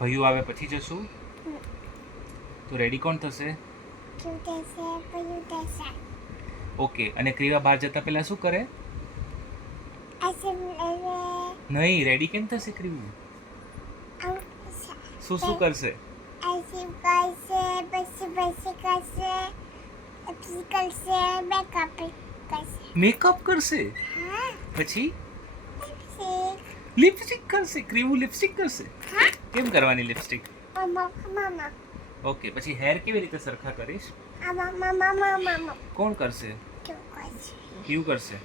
ભયું આવે પછી જશું. તો રેડી કોણ થશે? ઓકે. અને ક્રિયા બહાર જતા પહેલા શું કરે? નહીં, રેડી કેમ થશે ક્રિયુ? શું કરશે? મેકઅપ કરશે. પછી લિપસ્ટિક કરશે. ક્રિયુ લિપસ્ટિક કરશે. કેમ કરવાની લિપસ્ટિક? ઓકે. પછી હેર કેવી રીતે સરખા કરીશ? કોણ કરશે? ક્રિયુ કરશે.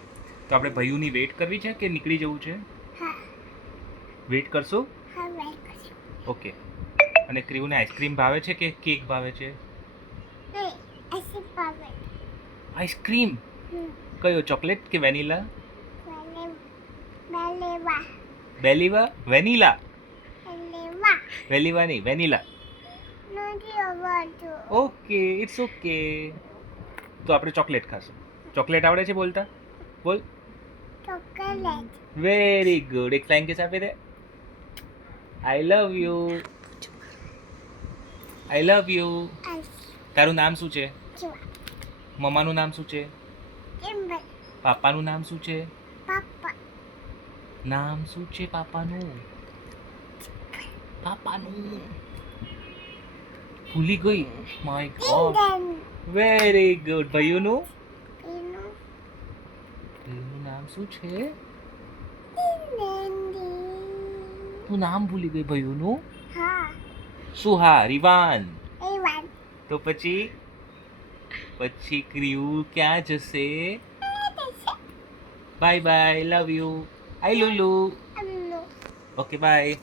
તો આપણે ભયુની વેઇટ કરવી છે કે નીકળી જવું છે? વેઇટ કરશો? ઓકે. અને ક્રિયુને આઈસ્ક્રીમ ભાવે છે કે કેક ભાવે છે? આઈસ્ક્રીમ. કયો, ચોકલેટ કે વેનીલા? બેલીવા? વેનીલા. વેલીવા નહીં, વેનીલા. Okay, it's okay. તો આપણે ચોકલેટ ખાશું. ચોકલેટ આવડે છે બોલતા? બોલ. Very good. એક ફ્લાઇંગ કિસ આપી દે. આઈ લવ યુ. I love you. તારું નામ શું છે? મમ્માનું નામ શું છે? પાપાનું નામ શું છે? નામ શું છે પાપાનું? ભૂલી ગઈ. My god. Very good. ભયુનું નામ શું છે? તું નામ ભૂલી ગઈ ભયુનું? શું? હા, રિવાન. તો પછી ક્રિયુ ક્યાં જશે? Bye bye. Love you. I લુલુ. Okay, by.